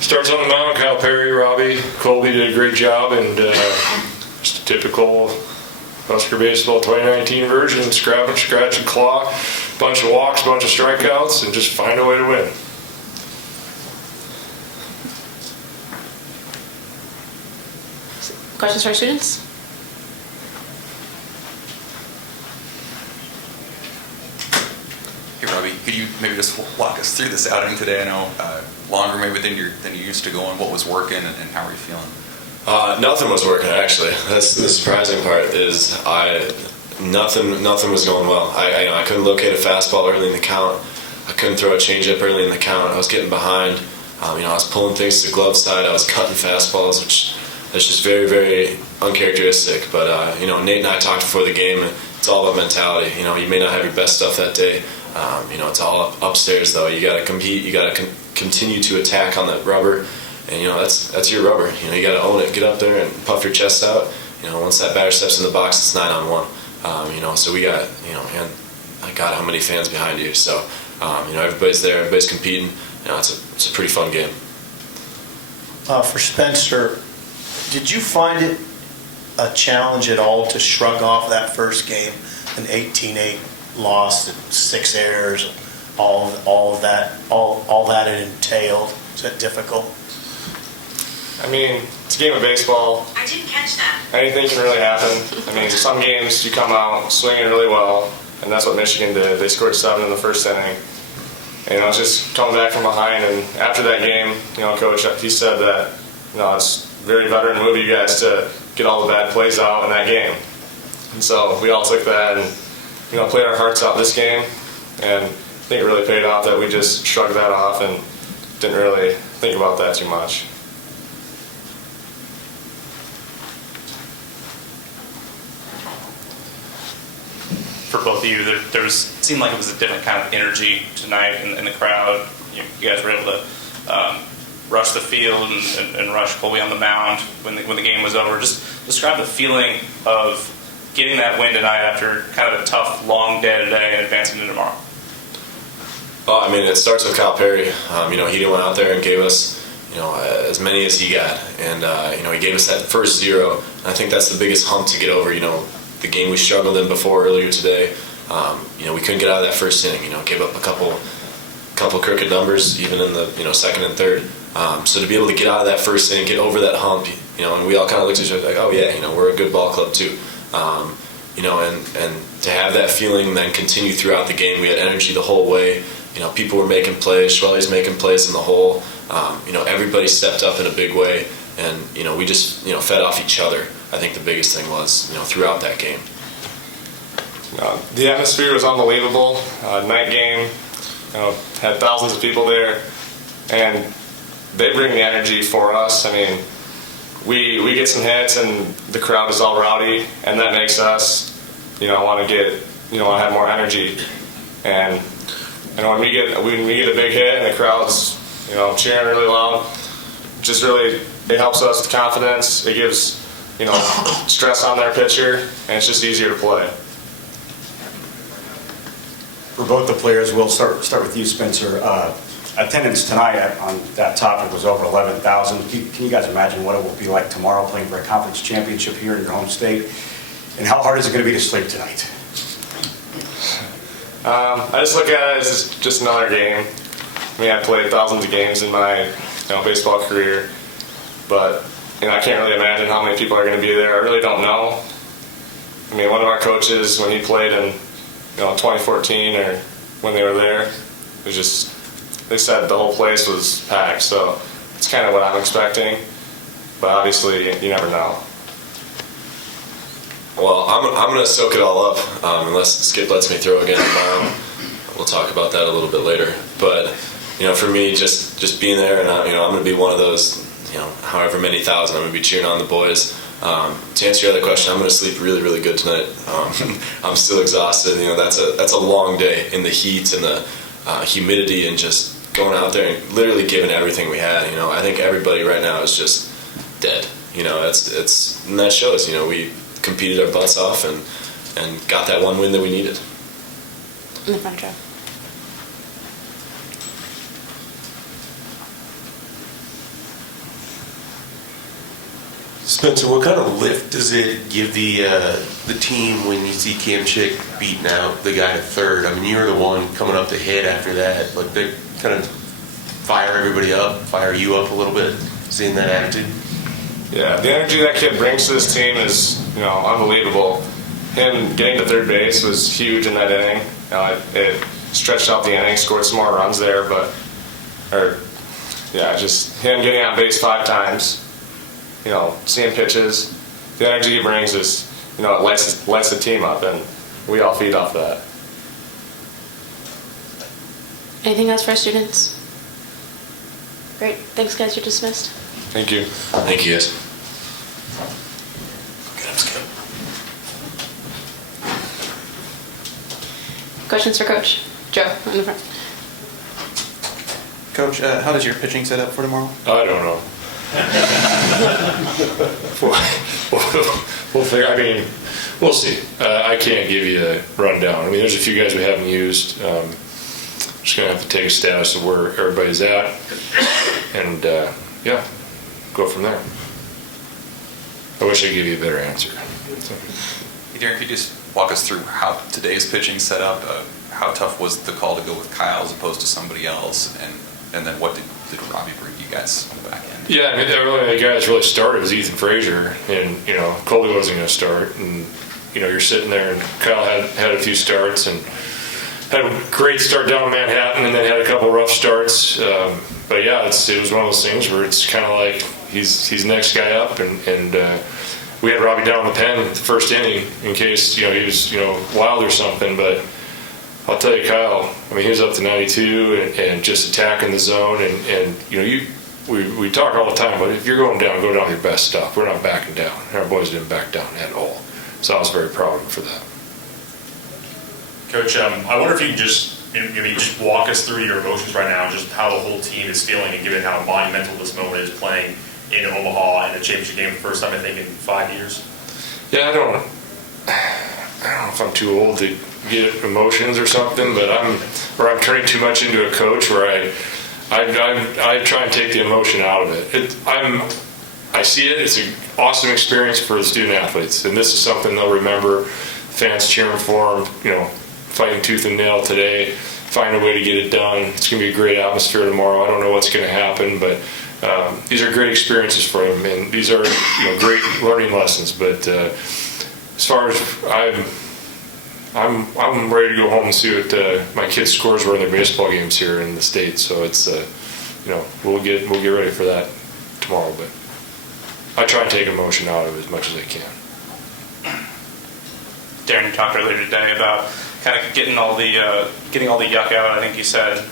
Starts on the mound, Kyle Perry, Robbie, Colby did a great job, and just a typical Husker Baseball 2019 version, scratch and claw, bunch of walks, bunch of strikeouts, and just find a way to win. Questions for our students? Hey Robbie, could you maybe just walk us through this outing today? I know longer maybe than you used to go on. What was working and how are you feeling? Nothing was working actually. That's the surprising part. Is nothing was going well. I couldn't locate a fastball early in the count. I couldn't throw a changeup early in the count. I was getting behind. I was pulling things to the glove side. I was cutting fastballs, which that's just very, very uncharacteristic. But Nate and I talked before the game. And it's all about mentality. You may not have your best stuff that day. It's all upstairs though. You got to compete. You got to continue to attack on that rubber. And that's your rubber. You got to own it. Get up there and puff your chest out. Once that batter steps in the box, it's 9-on-1. So we got and I got how many fans behind you. So everybody's there. Everybody's competing. It's a pretty fun game. For Spencer, did you find it a challenge at all to shrug off that first game, an 18-8 loss, 6 errors, all that it entailed? Is that difficult? I mean, it's a game of baseball. I didn't catch that. Anything can really happen. I mean, some games you come out swinging really well, and that's what Michigan did. They scored 7 in the first inning. And, it's just coming back from behind. And after that game, Coach, he said that, it's very veteran move of you guys to get all the bad plays out in that game. And so we all took that and, played our hearts out this game. And I think it really paid off that we just shrugged that off and didn't really think about that too much. For both of you, there seemed like it was a different kind of energy tonight in the crowd. You guys were able to rush the field and rush Colby on the mound when the game was over. Just describe the feeling of getting that win tonight after kind of a tough, long day today and advancing to tomorrow. Well, I mean, it starts with Kyle Perry. He went out there and gave us as many as he got, and he gave us that first 0. And I think that's the biggest hump to get over. The game we struggled in before earlier today, we couldn't get out of that first inning. Gave up a couple crooked numbers even in the second and third. So to be able to get out of that first inning, get over that hump, and we all kind of looked at each other like, oh yeah, we're a good ball club too. And to have that feeling then continue throughout the game. We had energy the whole way. People were making plays. Schwelly's making plays in the hole. Everybody stepped up in a big way, and we just fed off each other. I think the biggest thing was, throughout that game. The atmosphere was unbelievable. Night game, had thousands of people there, and they bring the energy for us. I mean, we get some hits, and the crowd is all rowdy, and that makes us, want to get, have more energy. And when we get a big hit, and the crowd's, cheering really loud, it helps us with confidence. It gives stress on their pitcher, and it's just easier to play. For both the players, we'll start with you, Spencer. Attendance tonight on that topic was over 11,000. Can you guys imagine what it will be like tomorrow playing for a conference championship here in your home state? And how hard is it going to be to sleep tonight? I just look at it as just another game. I mean, I played thousands of games in my baseball career, but I can't really imagine how many people are going to be there. I really don't know. I mean, one of our coaches, when he played in 2014 or when they were there, they said the whole place was packed. So it's kind of what I'm expecting, but obviously you never know. Well, I'm going to soak it all up unless Skip lets me throw again tomorrow. We'll talk about that a little bit later. But for me, just being there, and I'm going to be one of those. However many thousand, I'm going to be cheering on the boys. To answer your other question, I'm going to sleep really, really good tonight. I'm still exhausted. That's a long day in the heat and the humidity and just going out there and literally giving everything we had. I think everybody right now is just dead. And that shows. We competed our butts off and got that one win that we needed. In the front row. Spencer, what kind of lift does it give the team when you see Cam Chick beating out the guy at third? I mean, you're the one coming up to hit after that. Like, they kind of fire everybody up, fire you up a little bit, seeing that attitude? Yeah, the energy that kid brings to this team is, unbelievable. Him getting to third base was huge in that inning. It stretched out the inning, scored some more runs there, just him getting on base 5 times, seeing pitches. The energy he brings is, it lights the team up, and we all feed off that. Anything else for our students? Great. Thanks, guys. You're dismissed. Thank you. Thank you, guys. Questions for Coach? Joe, in the front. Coach, how does your pitching set up for tomorrow? I don't know. We'll figure. I mean, we'll see. I can't give you a rundown. I mean, there's a few guys we haven't used. Just gonna have to take a status of where everybody's at, and go from there. I wish I could give you a better answer. So. Hey, Darin, could you just walk us through how today's pitching set up? How tough was the call to go with Kyle as opposed to somebody else? And then what did Robbie bring you guys on the back end? Yeah, I mean, the guy that's really started was Ethan Frazier, and Coley wasn't going to start, and you're sitting there, and Kyle had a few starts and had a great start down in Manhattan, and then had a couple rough starts. But yeah, it was one of those things where it's kind of like he's next guy up, and we had Robbie down in the pen in the first inning in case he was wild or something. But I'll tell you, Kyle, I mean, he was up to 92 and just attacking the zone, and we talk all the time, but if you're going down, go down with your best stuff. We're not backing down. Our boys didn't back down at all. So I was very proud of him for that. Coach, I wonder if you can just walk us through your emotions right now, just how the whole team is feeling, and given how monumental this moment is, playing in Omaha in a championship game for the first time, I think, in 5 years. Yeah, I don't know if I'm too old to get emotions or something, but I'm turning too much into a coach where I try and take the emotion out of it. I see it. It's an awesome experience for the student athletes, and this is something they'll remember. Fans cheering for them, fighting tooth and nail today, find a way to get it done. It's going to be a great atmosphere tomorrow. I don't know what's going to happen, but these are great experiences for them, and these are great learning lessons. But as far as I'm ready to go home and see what my kids' scores were in their baseball games here in the States. So it's we'll get ready for that tomorrow. But I try and take emotion out of it as much as I can. Darin, you talked earlier today about kind of getting all the yuck out. I think you said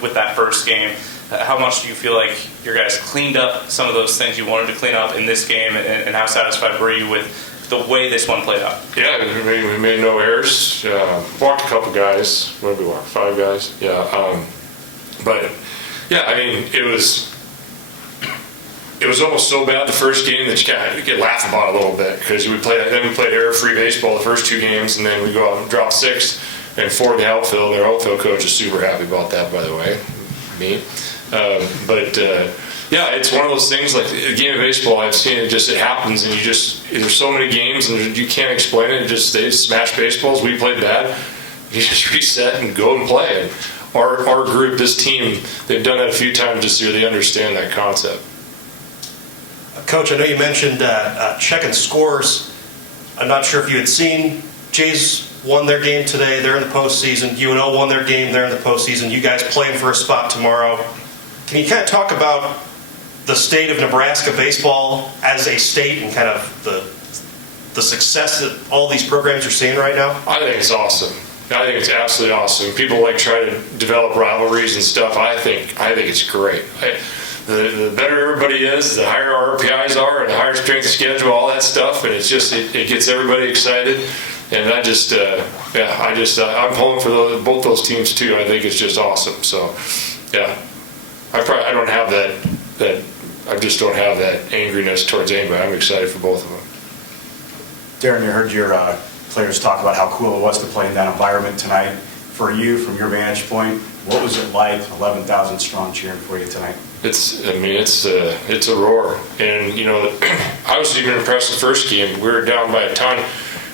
with that first game. How much do you feel like your guys cleaned up some of those things you wanted to clean up in this game, and how satisfied were you with the way this one played out? Yeah, we made no errors. Walked a couple guys. What did we walk? 5 guys. Yeah, but yeah, I mean, it was almost so bad the first game that you kind of get laughed about a little bit, because we played error-free baseball the first 2 games, and then we go out and drop 6 and 4 in the outfield. Their outfield coach is super happy about that, by the way. Me. Yeah, it's one of those things, like a game of baseball, I've seen it happens, and there's so many games and you can't explain it. They smash baseballs. We played bad. You just reset and go and play. And our group, this team, they've done that a few times this year. They understand that concept. Coach, I know you mentioned checking scores. I'm not sure if you had seen Jays won their game today. They're in the postseason. UNO won their game. They're in the postseason. You guys playing for a spot tomorrow. Can you kind of talk about the state of Nebraska baseball as a state and kind of the success that all these programs are seeing right now? I think it's awesome. I think it's absolutely awesome. People try to develop rivalries and stuff. I think it's great. The better everybody is, the higher our RPIs are, and the higher strength of schedule, all that stuff, and it gets everybody excited. And I'm pulling for both those teams too. I think it's just awesome. So, yeah, I don't have that. I just don't have that angriness towards anybody. I'm excited for both of them. Darin, you heard your players talk about how cool it was to play in that environment tonight. For you, from your vantage point, what was it like, 11,000 strong cheering for you tonight? it's a roar. And I was even impressed the first game. We were down by a ton.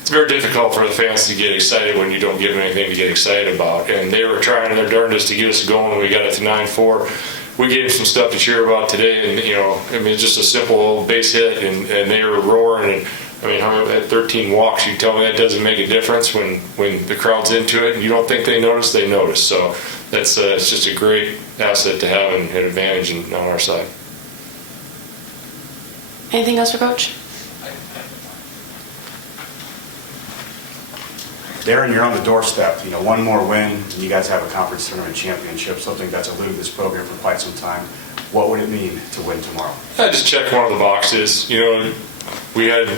It's very difficult for the fans to get excited when you don't give them anything to get excited about. And they were trying their darndest to get us going. We got it to 9-4. We gave them some stuff to cheer about today, and it's just a simple old base hit, and they were roaring. And at 13 walks, you tell me that doesn't make a difference when the crowd's into it, and you don't think they notice, they notice. So that's it's just a great asset to have and an advantage on our side. Anything else for Coach? Darin, you're on the doorstep. One more win, and you guys have a conference tournament championship, something that's eluded this program for quite some time. What would it mean to win tomorrow? I just checked one of the boxes. We had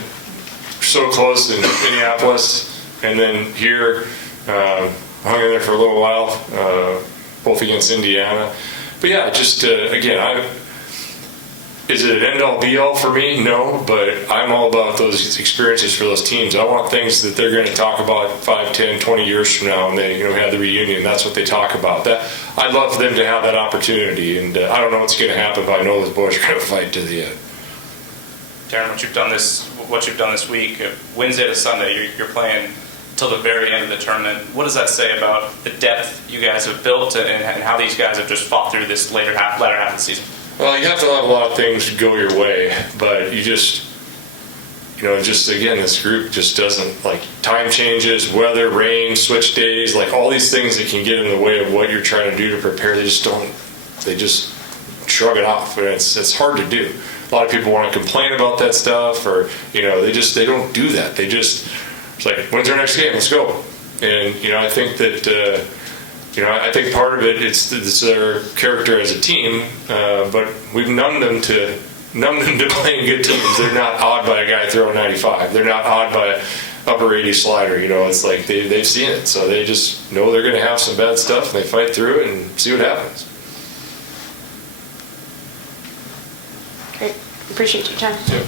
so close in Minneapolis, and then here, hung in there for a little while, both against Indiana. But yeah, just again, is it an end-all be-all for me? No, but I'm all about those experiences for those teams. I want things that they're going to talk about 5, 10, 20 years from now, and they have the reunion. That's what they talk about. I'd love for them to have that opportunity, and I don't know what's going to happen, but I know those boys are going to fight to the end. Darin, what you've done this week, Wednesday to Sunday, you're playing till the very end of the tournament. What does that say about the depth you guys have built and how these guys have just fought through this latter half of the season? Well, you have to have a lot of things go your way, but you just again, this group just doesn't, like, time changes, weather, rain, switch days, like all these things that can get in the way of what you're trying to do to prepare. They just shrug it off, and it's hard to do. A lot of people want to complain about that stuff, or they don't do that. It's like, when's our next game? Let's go. And I think that. I think part of it's their character as a team, but we've numbed them to playing good teams. They're not awed by a guy throwing 95. They're not awed by an upper 80 slider. It's like they've seen it, so they just know they're going to have some bad stuff, and they fight through it and see what happens. Great. Appreciate your time. Yeah.